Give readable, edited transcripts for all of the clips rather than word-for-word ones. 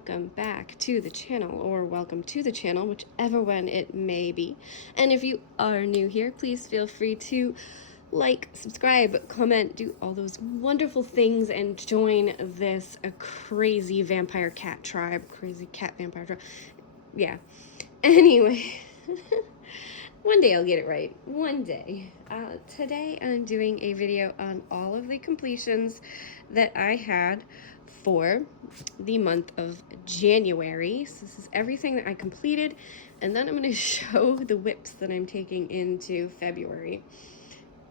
welcome back to the channel, or welcome to the channel, whichever one it may be. And if you are new here, please feel free to like, subscribe, comment, do all those wonderful things, and join this crazy vampire cat tribe, crazy cat vampire tribe. Yeah. Anyway, one day I'll get it right. One day. Today I'm doing a video on all of the completions that I had for the month of January. So this is everything that I completed, and then I'm going to show the whips that I'm taking into February.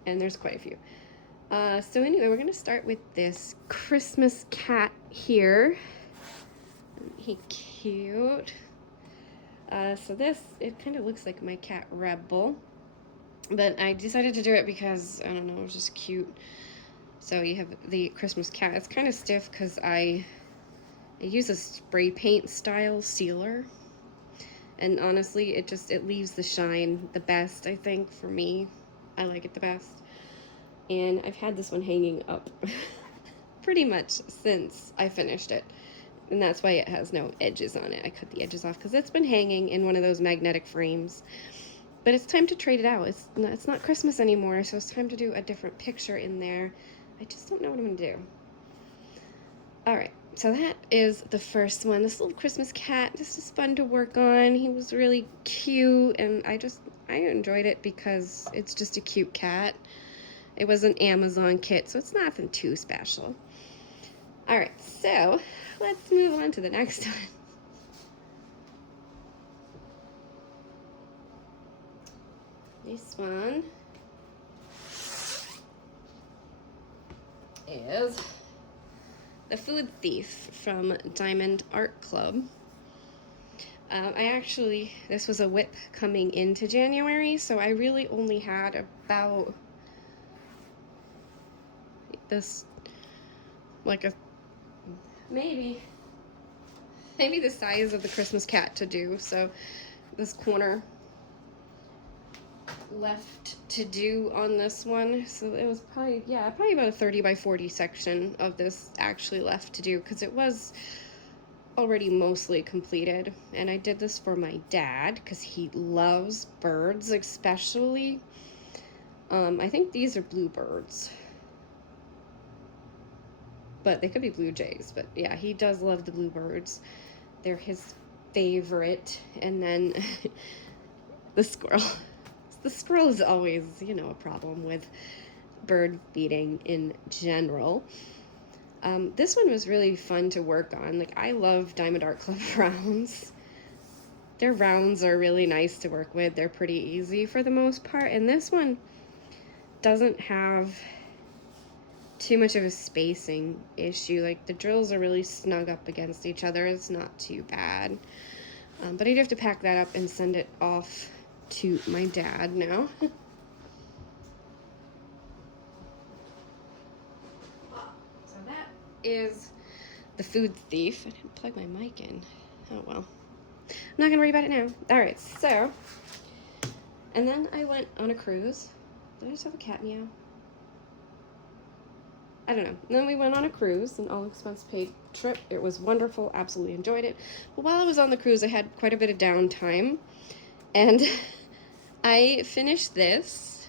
And there's quite a few. So anyway, we're going to start with this Christmas cat here. He cute. So this, it kind of looks like my cat Rebel, but I decided to do it because, I don't know, it was just cute. So you have the Christmas cat. It's kind of stiff because I use a spray paint style sealer, and honestly it leaves the shine the best. I think for me, I like it the best. And I've had this one hanging up pretty much since I finished it. And that's why it has no edges on it. I cut the edges off because it's been hanging in one of those magnetic frames. But it's time to trade it out. It's not Christmas anymore, so it's time to do a different picture in there. I just don't know what I'm going to do. Alright, so that is the first one. This little Christmas cat, this is fun to work on. He was really cute, and I enjoyed it because it's just a cute cat. It was an Amazon kit, so it's nothing too special. Alright, so let's move on to the next one. This one is the Food Thief from Diamond Art Club. This was a whip coming into January, so I really only had about this, like maybe the size of the Christmas cat to do. So this corner left to do on this one, so it was probably about a 30 by 40 section of this actually left to do, because it was already mostly completed. And I did this for my dad because he loves birds, especially. I think these are bluebirds, but they could be blue jays. But yeah, he does love the bluebirds. They're his favorite. And then the squirrel. The squirrel is always, a problem with bird feeding in general. This one was really fun to work on. Like, I love Diamond Art Club rounds. Their rounds are really nice to work with. They're pretty easy for the most part. And this one doesn't have too much of a spacing issue. Like, the drills are really snug up against each other. It's not too bad. But I do have to pack that up and send it off to my dad now. So that is the Food Thief. I didn't plug my mic in. Oh well. I'm not gonna worry about it now. Alright, so, and then I went on a cruise. Did I just have a cat meow? I don't know. And then we went on a cruise, an all-expense paid trip. It was wonderful, absolutely enjoyed it. But while I was on the cruise, I had quite a bit of downtime, and I finished this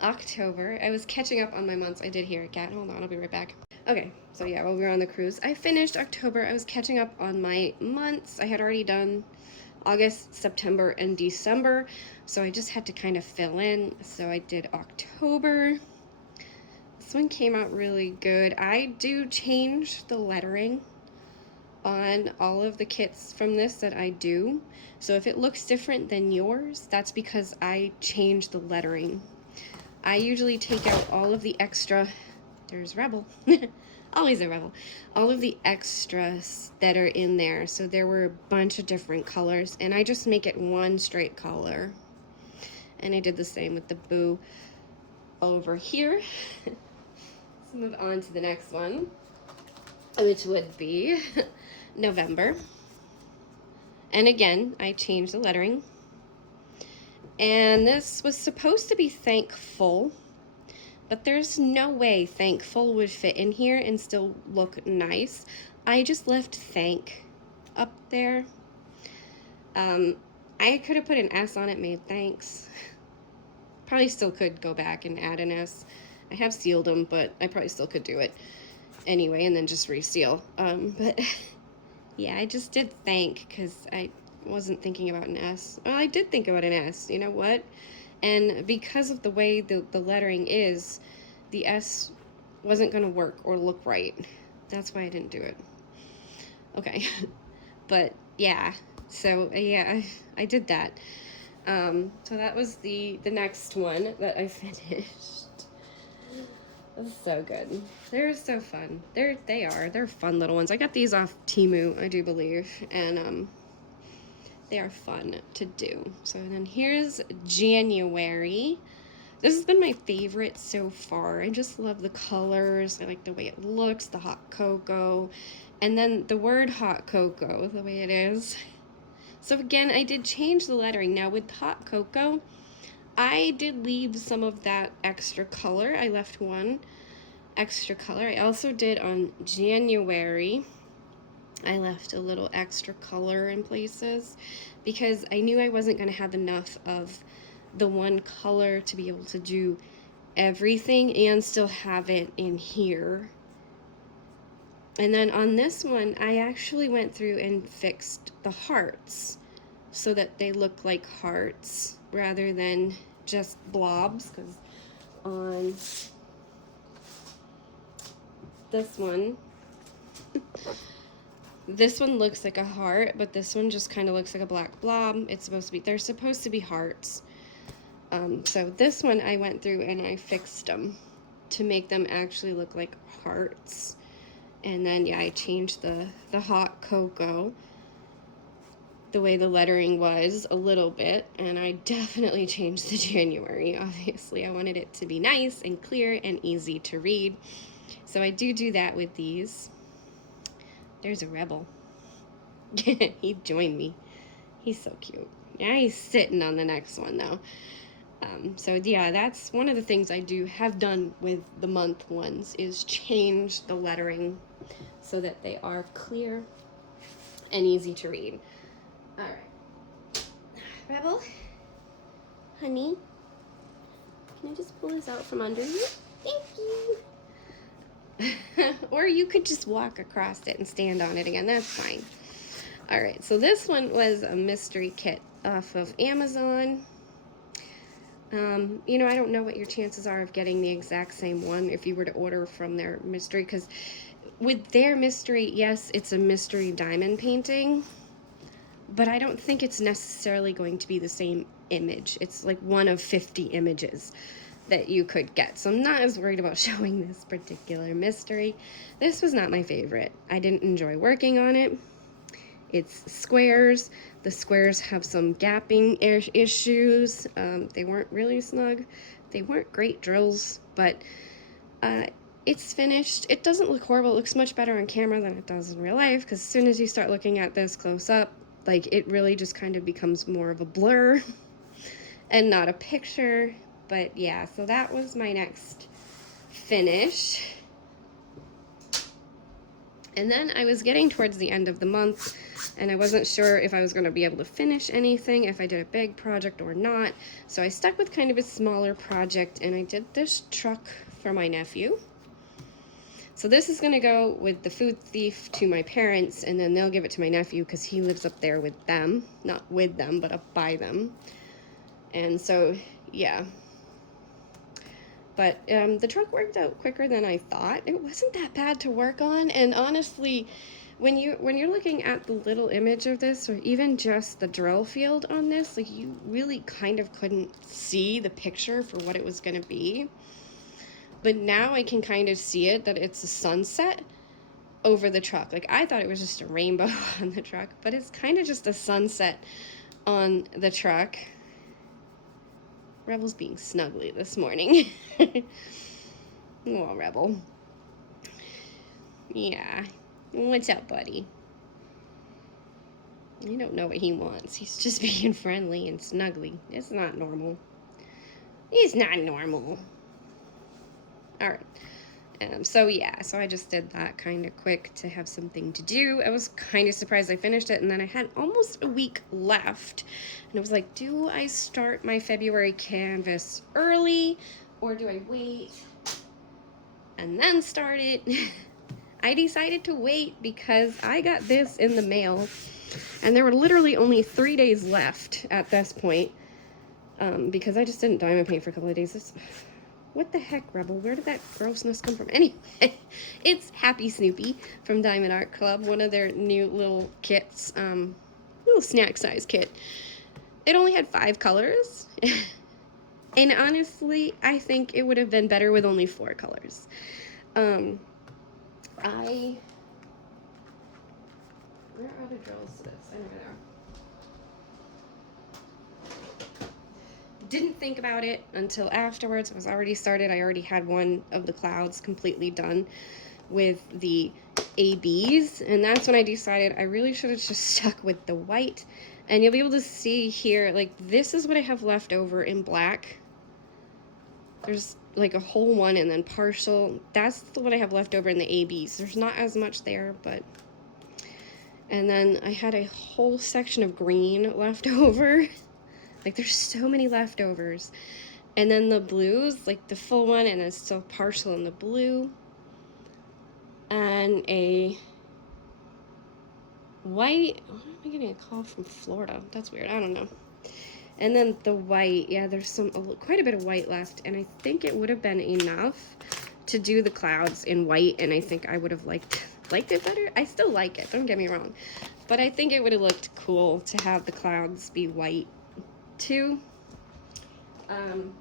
October. I was catching up on my months. I did hear a cat. Hold on, I'll be right back. Okay, so yeah, while we were on the cruise, I finished October. I was catching up on my months. I had already done August, September, and December, so I just had to kind of fill in. So I did October. This one came out really good. I do change the lettering on all of the kits from this that I do. So if it looks different than yours, that's because I changed the lettering. I usually take out all of the extra, there's Rebel, always a Rebel, all of the extras that are in there. So there were a bunch of different colors, and I just make it one straight color. And I did the same with the Boo over here. Let's move on to the next one, which would be November. And again, I changed the lettering. And this was supposed to be Thankful, but there's no way Thankful would fit in here and still look nice. I just left Thank up there. I could have put an S on it, made thanks. Probably still could go back and add an S. I have sealed them, but I probably still could do it anyway and then just reseal. But yeah, I just did thank because I wasn't thinking about an S. Well, I did think about an S, you know what? And because of the way the lettering is, the S wasn't going to work or look right. That's why I didn't do it. Okay. But yeah, so yeah, I did that. So that was the next one that I finished. That's so good. They're so fun. They're fun little ones. I got these off Temu, I do believe, and they are fun to do. So then here's January. This has been my favorite so far. I just love the colors. I like the way it looks, the hot cocoa, and then the word hot cocoa, the way it is. So again, I did change the lettering. Now with hot cocoa, I did leave some of that extra color. I left one extra color. I also did on January. I left a little extra color in places because I knew I wasn't going to have enough of the one color to be able to do everything and still have it in here. And then on this one, I actually went through and fixed the hearts so that they look like hearts rather than just blobs, because on this one, this one looks like a heart, but this one just kind of looks like a black blob. They're supposed to be hearts. So this one I went through and I fixed them to make them actually look like hearts. And then, yeah, I changed the hot cocoa, the way the lettering was a little bit, and I definitely changed the January. Obviously, I wanted it to be nice and clear and easy to read. So I do that with these. There's a rebel. He joined me. He's so cute. Yeah, he's sitting on the next one though. So yeah, that's one of the things I have done with the month ones is change the lettering so that they are clear and easy to read. All right, Rebel, honey, can I just pull this out from under you? Thank you. Or you could just walk across it and stand on it again. That's fine. All right, so this one was a mystery kit off of Amazon. You know, I don't know what your chances are of getting the exact same one if you were to order from their mystery, because with their mystery, yes, it's a mystery diamond painting, but I don't think it's necessarily going to be the same image. It's like one of 50 images that you could get. So I'm not as worried about showing this particular mystery. This was not my favorite. I didn't enjoy working on it. It's squares. The squares have some gapping issues. They weren't really snug. They weren't great drills, but it's finished. It doesn't look horrible. It looks much better on camera than it does in real life, because as soon as you start looking at this close up, like, it really just kind of becomes more of a blur and not a picture. But yeah, so that was my next finish. And then I was getting towards the end of the month, and I wasn't sure if I was going to be able to finish anything, if I did a big project or not. So I stuck with kind of a smaller project, and I did this truck for my nephew. So this is going to go with the food thief to my parents, and then they'll give it to my nephew because he lives up there with them. Not with them, but up by them. And so, yeah. But the truck worked out quicker than I thought. It wasn't that bad to work on, and honestly, when you're looking at the little image of this, or even just the drill field on this, like, you really kind of couldn't see the picture for what it was going to be. But now I can kind of see it, that it's a sunset over the truck. Like, I thought it was just a rainbow on the truck, but it's kind of just a sunset on the truck. Rebel's being snuggly this morning. Oh, Rebel. Yeah. What's up, buddy? I don't know what he wants. He's just being friendly and snuggly. It's not normal. It's not normal. Alright. So yeah, so I just did that kind of quick to have something to do. I was kind of surprised I finished it, and then I had almost a week left, and I was like, do I start my February canvas early, or do I wait and then start it? I decided to wait because I got this in the mail, and there were literally only 3 days left at this point, because I just didn't diamond paint for a couple of days. What the heck, Rebel? Where did that grossness come from? Anyway, it's Happy Snoopy from Diamond Art Club, one of their new little kits, little snack size kit. It only had 5 colors, and honestly, I think it would have been better with only 4 colors. Where are the drills to this? I know they are. Didn't think about it until afterwards. It was already started. I already had one of the clouds completely done with the ABs, and that's when I decided I really should have just stuck with the white. And you'll be able to see here, like, this is what I have left over in black. There's like a whole one and then partial. That's what I have left over in the ABs. There's not as much there, but... And then I had a whole section of green left over. Like, there's so many leftovers. And then the blues, like the full one, and it's still partial in the blue. And a white. Why am I getting a call from Florida? That's weird. I don't know. And then the white. Yeah, there's quite a bit of white left. And I think it would have been enough to do the clouds in white. And I think I would have liked it better. I still like it. Don't get me wrong. But I think it would have looked cool to have the clouds be white too. Having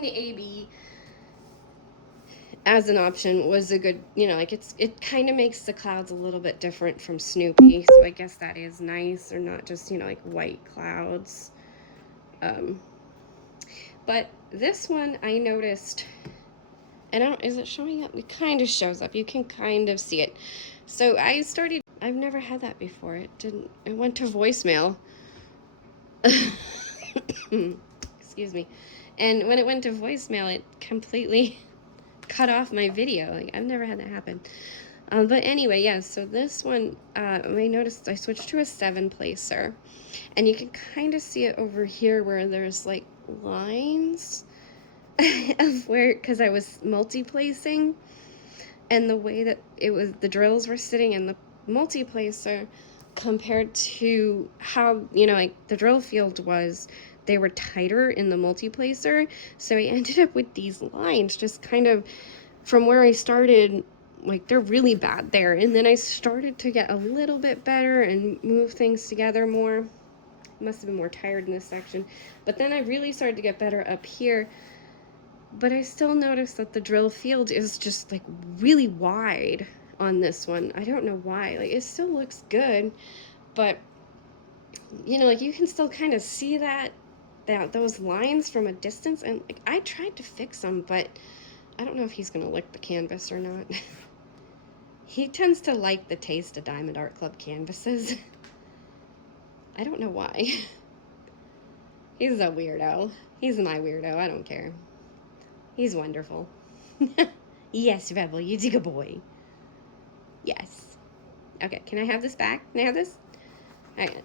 the AB as an option was a good, you know, like it kind of makes the clouds a little bit different from Snoopy, so I guess that is nice. Or not just, you know, like white clouds. But this one I noticed, and I don't, is it showing up? It kind of shows up. You can kind of see it. So I've never had that before. It went to voicemail. Excuse me. And when it went to voicemail, it completely cut off my video. Like, I've never had that happen. But anyway, yeah, so this one, I noticed I switched to a 7 placer. And you can kind of see it over here where there's like lines of where, because I was multi-placing. And the way that the drills were sitting in the multi-placer compared to how, you know, like the drill field was, they were tighter in the multi-placer. So I ended up with these lines just kind of from where I started, like they're really bad there. And then I started to get a little bit better and move things together more. Must have been more tired in this section. But then I really started to get better up here. But I still noticed that the drill field is just like really wide on this one. I don't know why. Like, it still looks good, but you know, like you can still kind of see those lines from a distance. And like, I tried to fix them, but I don't know if he's gonna lick the canvas or not. He tends to like the taste of Diamond Art Club canvases. I don't know why. He's a weirdo. He's my weirdo. I don't care. He's wonderful. Yes, Rebel, you're a good boy. Yes. Okay, can I have this back? Can I have this? Alright.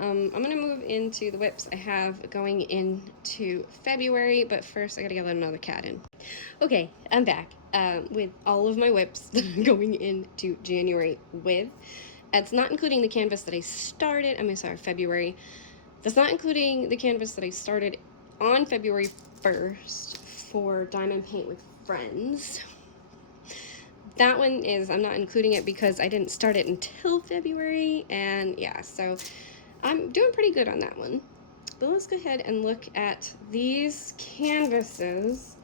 I'm going to move into the whips I have going into February, but first I got to let another cat in. Okay, I'm back with all of my whips going into January with. It's not including the canvas that I started, February. That's not including the canvas that I started on February 1st for Diamond Paint with Friends. That one I'm not including it because I didn't start it until February, and yeah, so I'm doing pretty good on that one. But let's go ahead and look at these canvases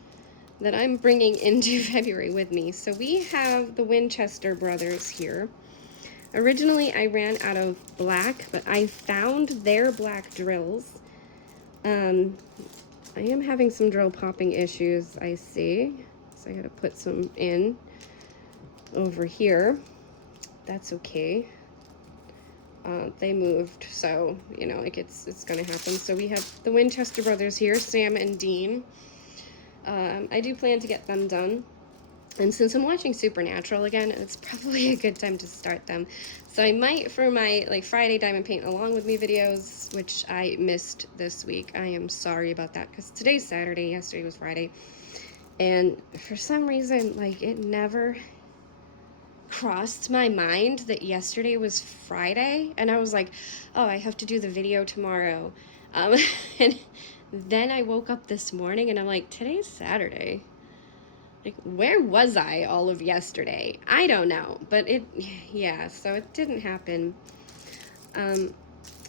that I'm bringing into February with me. So we have the Winchester brothers here. Originally, I ran out of black, but I found their black drills. I am having some drill popping issues, I see. So I gotta put some in over here. That's okay. They moved, so, you know, like it's gonna happen. So we have the Winchester brothers here, Sam and Dean. I do plan to get them done. And since I'm watching Supernatural again, it's probably a good time to start them. So I might, for my like Friday Diamond Paint Along With Me videos, which I missed this week. I am sorry about that, because today's Saturday, yesterday was Friday. And for some reason, like, it never crossed my mind that yesterday was Friday. And I was like, oh, I have to do the video tomorrow. And then I woke up this morning and I'm like, today's Saturday. Like, where was I all of yesterday? I don't know, but yeah, so it didn't happen.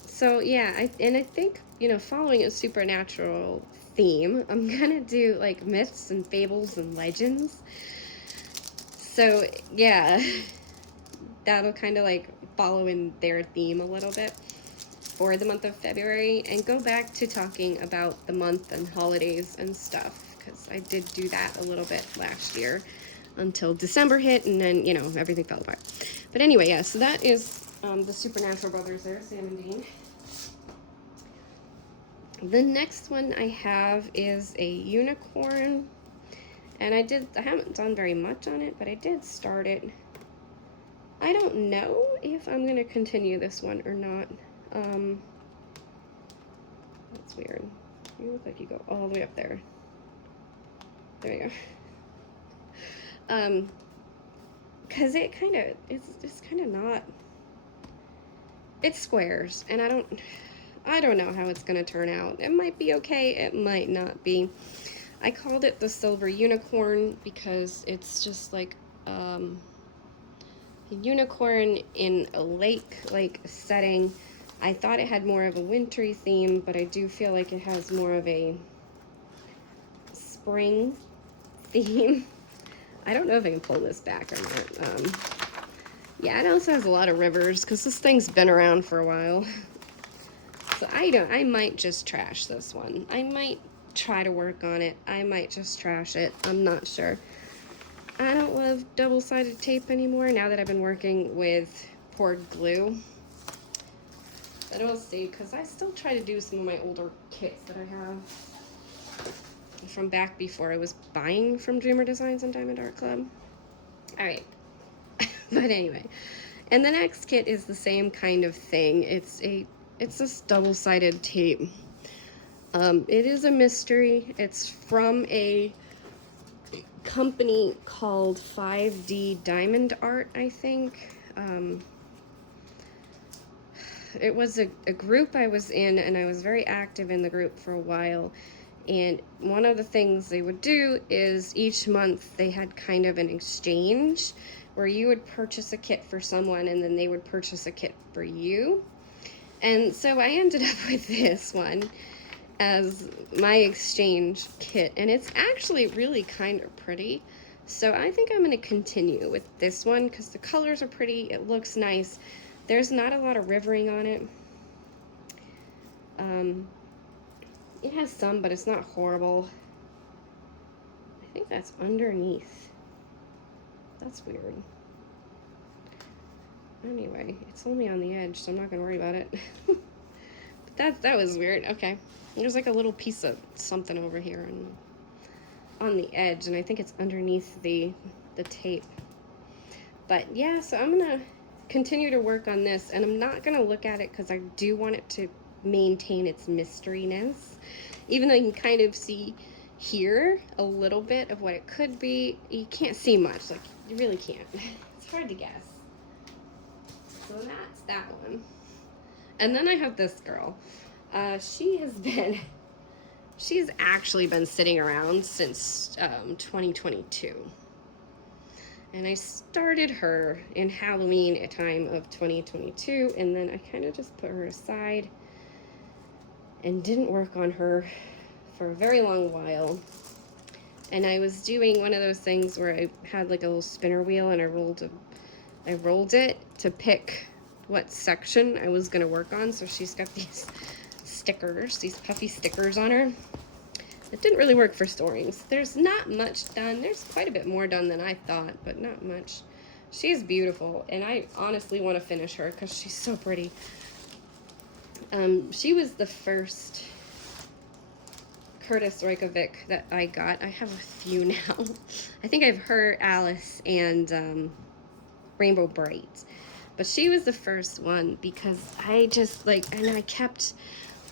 So yeah, I think, you know, following a supernatural theme, I'm gonna do like myths and fables and legends. So yeah, that'll kind of like follow in their theme a little bit for the month of February, and go back to talking about the month and holidays and stuff, because I did do that a little bit last year until December hit, and then, you know, everything fell apart. But anyway, yeah, so that is the Supernatural brothers there, Sam and Dean. The next one I have is a unicorn, and I haven't done very much on it, but I did start it. I don't know if I'm going to continue this one or not. That's weird. You look like you go all the way up there. There you go. Because it's kind of not, it's squares, and I don't know how it's going to turn out. It might be okay, it might not be. I called it the Silver Unicorn because it's just like a unicorn in a lake-like setting. I thought it had more of a wintry theme, but I do feel like it has more of a spring theme. I don't know if I can pull this back or not. Yeah, it also has a lot of rivers because this thing's been around for a while. So I might just trash this one. I might try to work on it. I might just trash it. I'm not sure. I don't love double-sided tape anymore now that I've been working with poured glue. But we'll see, because I still try to do some of my older kits that I have from back before I was buying from Dreamer Designs and Diamond Art Club. Alright. But anyway. And the next kit is the same kind of thing. It's this double-sided tape. It is a mystery. It's from a company called 5D Diamond Art, I think. It was a group I was in, and I was very active in the group for a while. And one of the things they would do is each month they had kind of an exchange where you would purchase a kit for someone and then they would purchase a kit for you. And so I ended up with this one as my exchange kit, and it's actually really kind of pretty. So I think I'm going to continue with this one because the colors are pretty, it looks nice. There's not a lot of rivering on it. It has some, but it's not horrible. I think that's underneath. That's weird. Anyway, it's only on the edge, so I'm not going to worry about it. But that was weird. Okay. There's like a little piece of something over here on the edge, and I think it's underneath the tape. But yeah, so I'm going to continue to work on this, and I'm not going to look at it because I do want it to maintain its mysteryness. Even though you can kind of see here a little bit of what it could be, you can't see much. Like, you really can't. It's hard to guess. So that's that one. And then I have this girl. She's actually been sitting around since 2022. And I started her in Halloween time of 2022, and then I kind of just put her aside and didn't work on her for a very long while. And I was doing one of those things where I had like a little spinner wheel, and I rolled it to pick what section I was going to work on. So she's got these stickers, these puffy stickers on her. It didn't really work for storings. There's not much done. There's quite a bit more done than I thought, but not much. She's beautiful, and I honestly want to finish her because she's so pretty. She was the first Curtis Reykjavik that I got. I have a few now. I think I have her, Alice, and Rainbow Bright. But she was the first one because I just and I kept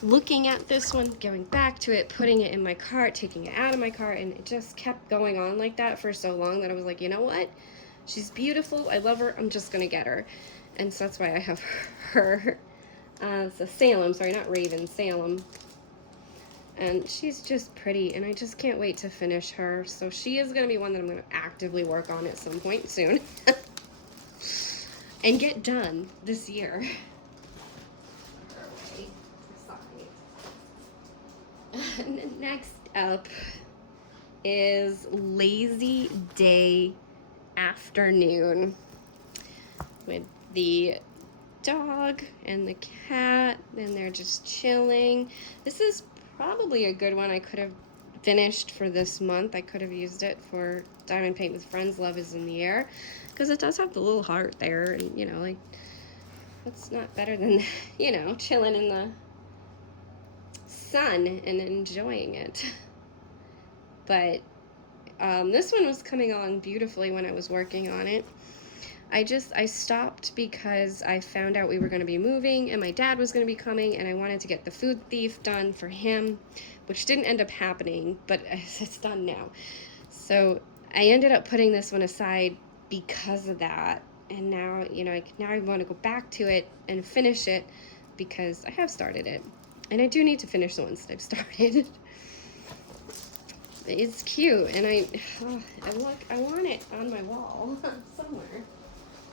looking at this one, going back to it, putting it in my cart, taking it out of my cart, and it just kept going on like that for so long that I was like, you know what? She's beautiful. I love her. I'm just going to get her. And so that's why I have her. So Salem, sorry, not Raven, Salem. And she's just pretty, and I just can't wait to finish her. So she is going to be one that I'm going to actively work on at some point soon. And get done this year. Next up is Lazy Day Afternoon with the dog and the cat, and they're just chilling. This is probably a good one I could have finished for this month. I could have used it for Diamond Paint with Friends, Love is in the Air, because it does have the little heart there, and you know, like, that's not better than, you know, chilling in the sun and enjoying it. But this one was coming along beautifully when I was working on it. I stopped because I found out we were going to be moving and my dad was going to be coming, and I wanted to get the food thief done for him, which didn't end up happening, but it's done now. So I ended up putting this one aside because of that, and now, you know, now I want to go back to it and finish it because I have started it, and I do need to finish the ones that I've started. It's cute, and I want it on my wall somewhere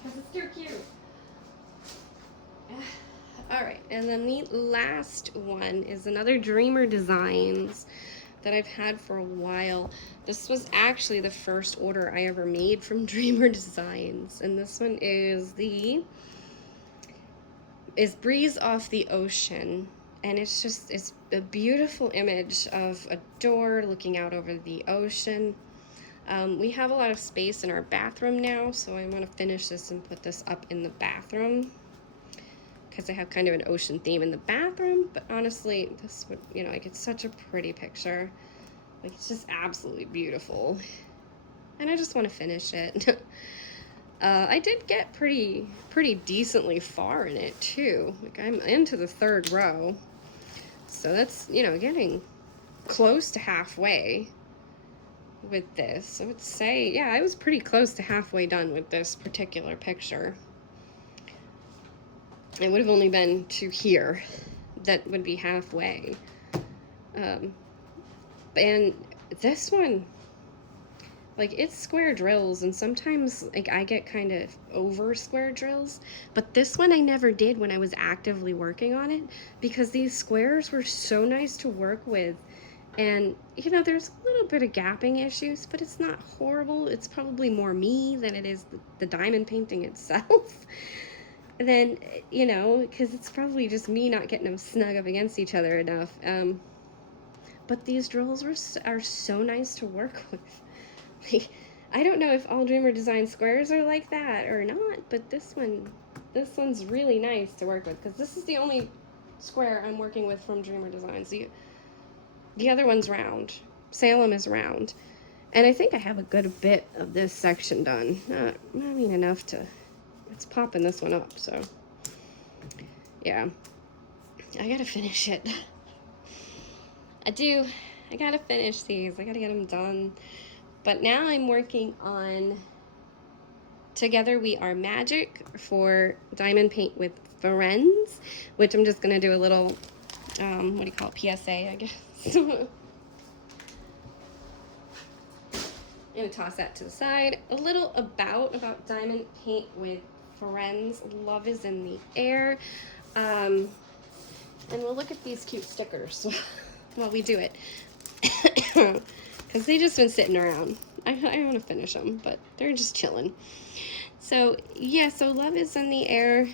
because it's too cute. All right, and then the last one is another Dreamer Designs that I've had for a while. This was actually the first order I ever made from Dreamer Designs, and this one is Breeze Off the Ocean. And it's a beautiful image of a door looking out over the ocean. We have a lot of space in our bathroom now, so I want to finish this and put this up in the bathroom because I have kind of an ocean theme in the bathroom. But honestly, this would, you know, like, it's such a pretty picture. Like, it's just absolutely beautiful. And I just want to finish it. I did get pretty decently far in it too. Like, I'm into the third row. So that's, you know, getting close to halfway with this. I would say, yeah, I was pretty close to halfway done with this particular picture. It would have only been to here. That would be halfway. And this one, like, it's square drills, and sometimes, like, I get kind of over square drills, but this one I never did when I was actively working on it, because these squares were so nice to work with. And, you know, there's a little bit of gapping issues, but it's not horrible. It's probably more me than it is the diamond painting itself. And then, you know, because it's probably just me not getting them snug up against each other enough. But these drills are so nice to work with. Like, I don't know if all Dreamer Design squares are like that or not, but this one's really nice to work with, because this is the only square I'm working with from Dreamer Designs. The other one's round. Salem is round. And I think I have a good bit of this section done. I mean, enough to... It's popping this one up, so... Yeah. I gotta finish it. I do. I gotta finish these. I gotta get them done. But now I'm working on Together We Are Magic for Diamond Paint with Friends, which I'm just gonna do a little, what do you call it, PSA, I guess. I'm gonna toss that to the side. A little about Diamond Paint with Friends, Love is in the Air. And we'll look at these cute stickers while we do it. Because they've just been sitting around. I want to finish them, but they're just chilling. So, yeah, so Love is in the Air,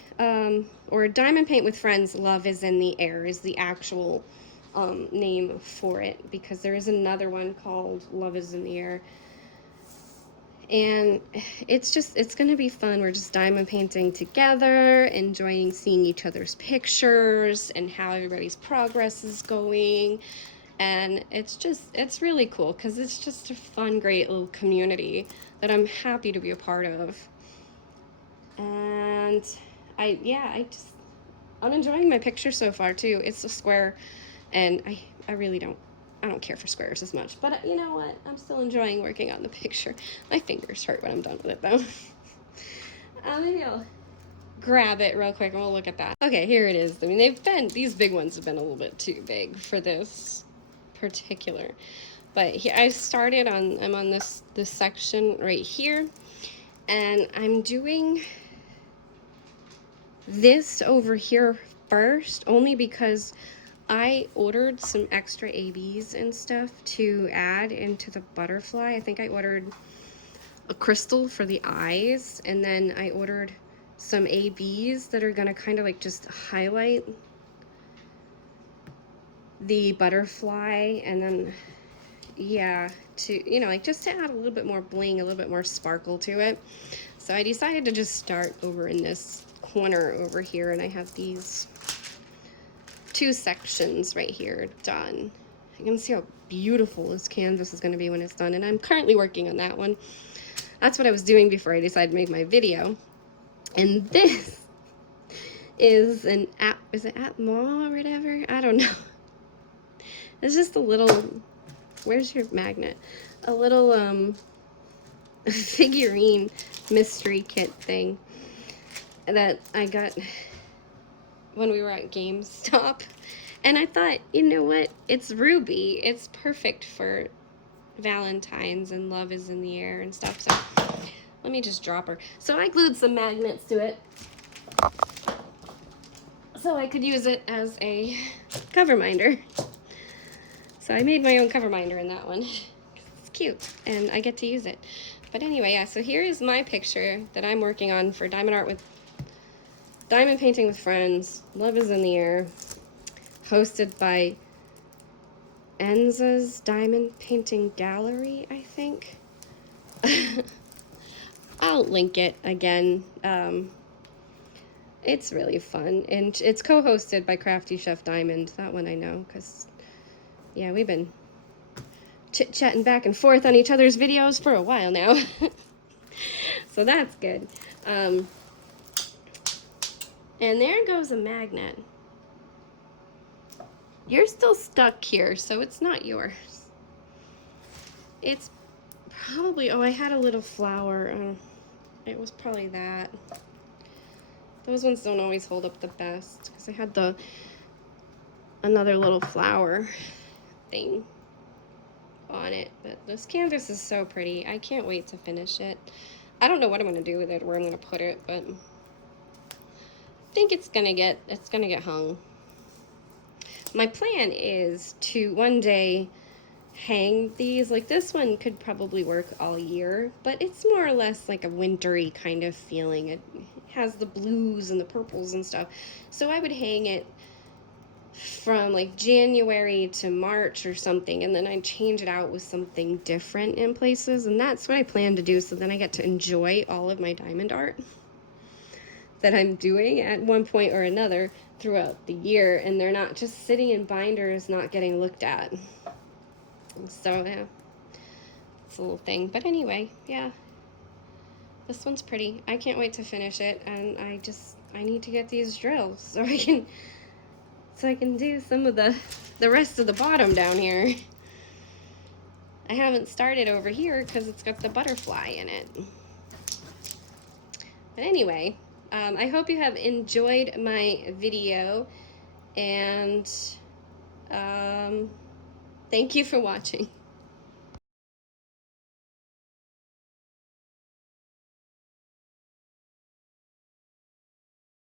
or Diamond Paint with Friends, Love is in the Air is the actual name for it, because there is another one called Love is in the Air. And it's going to be fun. We're just diamond painting together, enjoying seeing each other's pictures and how everybody's progress is going. And it's really cool because it's just a fun, great little community that I'm happy to be a part of. And I'm enjoying my picture so far too. It's a square, and I really don't care for squares as much. But you know what? I'm still enjoying working on the picture. My fingers hurt when I'm done with it though. Maybe I'll grab it real quick and we'll look at that. Okay, here it is. I mean, these big ones have been a little bit too big for this particular. But here I'm on this section right here, and I'm doing this over here first only because I ordered some extra ABs and stuff to add into the butterfly. I think I ordered a crystal for the eyes, and then I ordered some ABs that are gonna kind of like just highlight the butterfly, and then yeah, to, you know, like just to add a little bit more bling, a little bit more sparkle to it. So I decided to just start over in this corner over here, and I have these two sections right here done. You can see how beautiful this canvas is going to be when it's done, and I'm currently working on that one. That's what I was doing before I decided to make my video. And this is an app, is it Atma or whatever? I don't know. It's just a little, where's your magnet? A little figurine mystery kit thing that I got when we were at GameStop. And I thought, you know what? It's Ruby. It's perfect for Valentine's and love is in the air and stuff. So let me just drop her. So I glued some magnets to it so I could use it as a cover minder. So I made my own cover minder in that one. It's cute and I get to use it. But anyway, yeah, so here is my picture that I'm working on for Diamond Painting with Friends. Love is in the Air. Hosted by Enza's Diamond Painting Gallery, I think. I'll link it again. It's really fun, and it's co-hosted by Crafty Chef Diamond. That one I know, because yeah, we've been chit-chatting back and forth on each other's videos for a while now. So that's good. And there goes a magnet. You're still stuck here, so it's not yours. It's probably, oh, I had a little flower. It was probably that. Those ones don't always hold up the best because I had another little flower thing on it. But this canvas is so pretty. I can't wait to finish it. I don't know what I'm gonna do with it, where I'm gonna put it, but I think it's gonna get hung. My plan is to one day hang these. Like this one could probably work all year, but it's more or less like a wintry kind of feeling. It has the blues and the purples and stuff. So I would hang it from like January to March or something, and then I'd change it out with something different in places, and that's what I plan to do, so then I get to enjoy all of my diamond art that I'm doing at one point or another throughout the year, and they're not just sitting in binders not getting looked at. So yeah, it's a little thing. But anyway, yeah, this one's pretty. I can't wait to finish it, and I need to get these drills so I can do some of the rest of the bottom down here. I haven't started over here because it's got the butterfly in it. But anyway, I hope you have enjoyed my video, and thank you for watching.